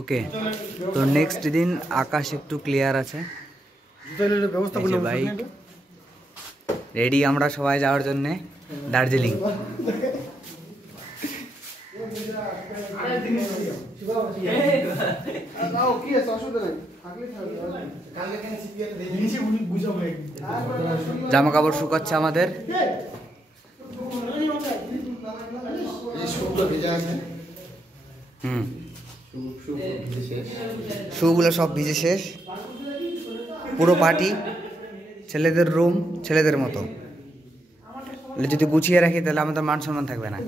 ওকে, তো নেক্সট দিন আকাশ একটু ক্লিয়ার আছে, বাইক রেডি আমরা সবাই যাওয়ার জন্যে দার্জিলিং। জামা কাপড় শুকাচ্ছে আমাদের। শুগুলো সব ভিজে শেষ, পুরো পার্টি, ছেলেদের রুম ছেলেদের মতো। যদি গুছিয়ে রাখি তাহলে আমাদের মান সম্মান থাকবে না।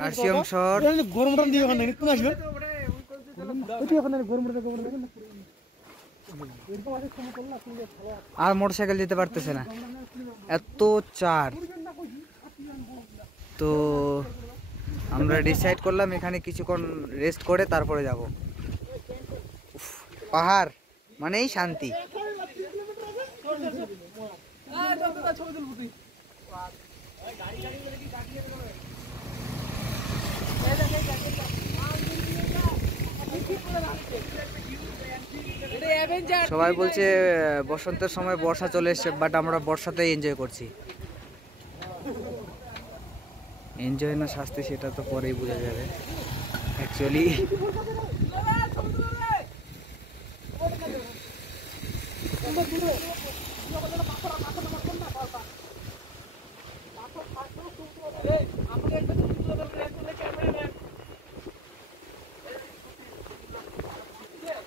কার্শিয়ং শহর আর মোটরসাইকেল যেতে পারতেছে না, এত চার। তো আমরা ডিসাইড করলাম এখানে কিছুক্ষণ রেস্ট করে তারপরে যাব। পাহাড় মানেই শান্তি। সবাই বলছে বসন্তের সময় বর্ষা চলে এসছে, বাট আমরা বর্ষাতেই এনজয় করছি। এনজয় না শাস্তি সেটা তো পরেই বোঝা যাবে। অ্যাকচুয়ালি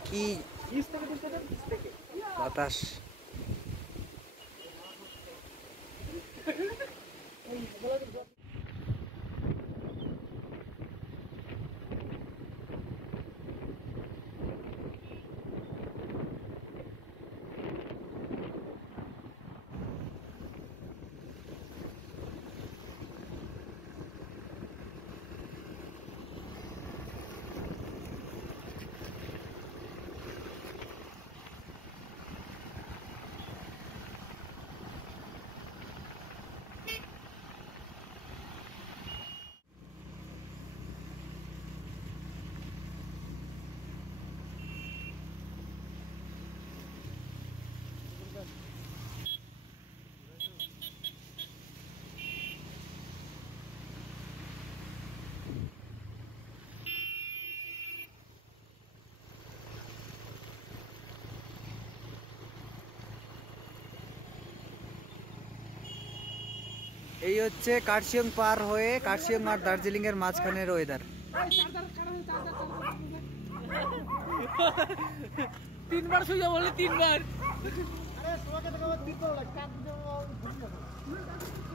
কি বাতাস। এই হচ্ছে কার্শিয়ং পার হয়ে কার্শিয়ং আর দার্জিলিং এর মাঝখানের ওয়েদার। তিনবার শুয়ে বলে তিনবার।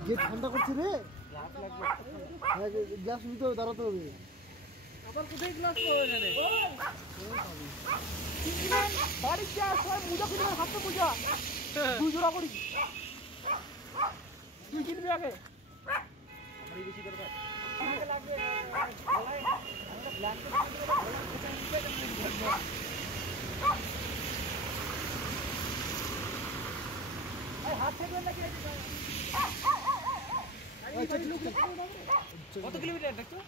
যে ঠান্ডা করছে রে, গ্লাস নিতে হবে, দাঁড়াতে হবে। আবার কোথায় গ্লাস পাওয়া যাবে? বাড়ি যাওয়ার সময় পূজা কিনবে, হাতে পূজা 2 জোড়া করি, 2 কিনবি আগে। আমরা বেশি করে ভাই লাগবে গলায় আমরা ব্ল্যাক হাত থেকে নাকি কত কিলোমিটার দেখছো?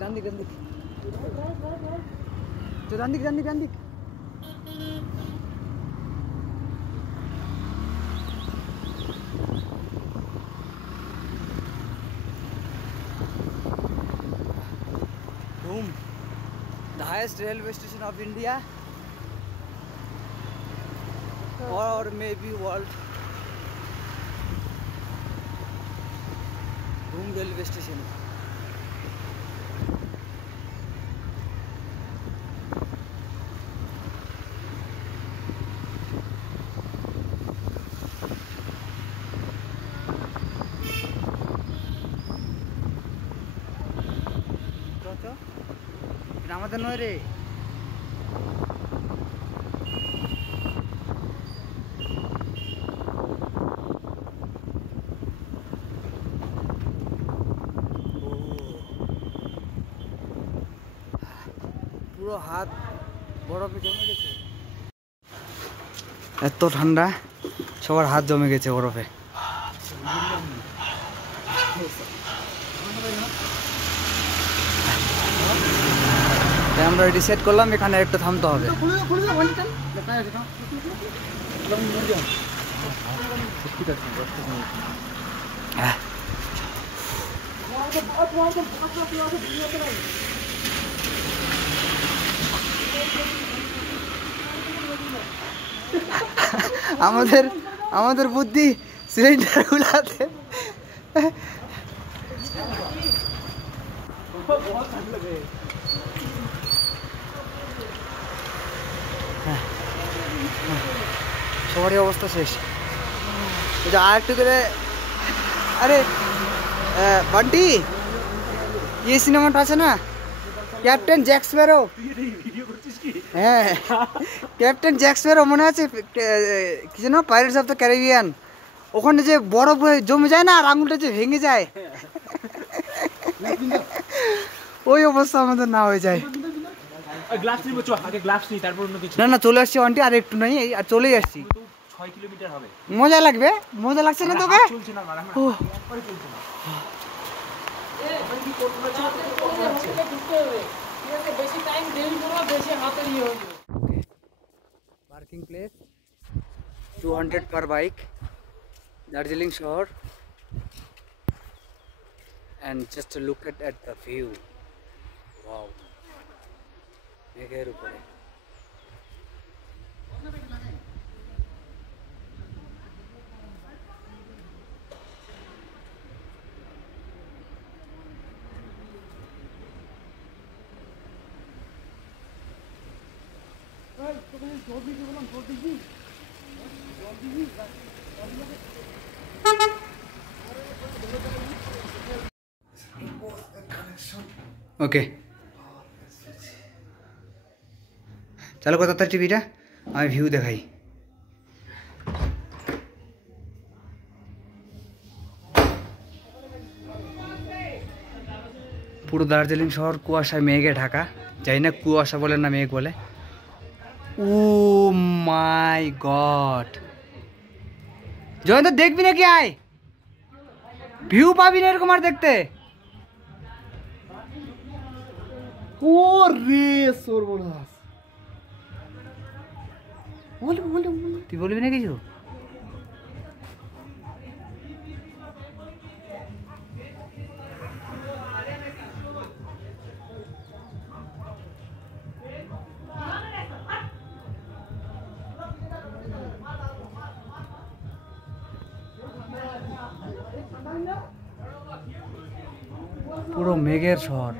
ডান দিক তো ডান দিক Dhum, the highest railway station of India or maybe world. Dhum railway station. এটা আমাদের নয় রে, পুরো হাত বরফে জমে গেছে, এত ঠান্ডা সবার হাত জমে গেছে বরফে। আমরা ডিসাইড করলাম এখানে একটু থামতে হবে। আমাদের বুদ্ধি সিলিন্ডার গুলাতে সবারই অবস্থা শেষ। আর একটু করে, আরে বান্টি এই সিনেমাটা আছে না ক্যাপ্টেন জ্যাক স্প্যারো, হ্যাঁ ক্যাপ্টেন জ্যাক স্প্যারো মনে আছে কি যেন পাইরেটস অফ দ্য ক্যারিবিয়ান, ওখানে যে বরফ জমে যায় না আর আঙুলটা যে ভেঙে যায়, ওই অবস্থা আমাদের না হয়ে যায়। না না চলে আসছি আন্টি, আর একটু নাই আর চলেই আসছি। 6 কিলোমিটার হবে, মজা লাগবে, মজা লাগছে না তোকে? Parking place 200 per bike, Darjeeling শহর, and just look at the view. Wow, মেঘের উপরে ওকে চলো কত তার টিভিটা আমি ভিউ দেখাই। পুরো দার্জিলিং শহর কুয়াশায় মেঘে ঢাকা, জানি না কুয়াশা বলে না মেঘ বলে। ও মাই গড, জয়ন্ত দেখবি নাকি? আয় ভিউ পাবি না এরকম আর দেখতে। ও রে সর্বনাশ বল বল বল তুই বলবি না কিছু? পুরো মেঘের শহর।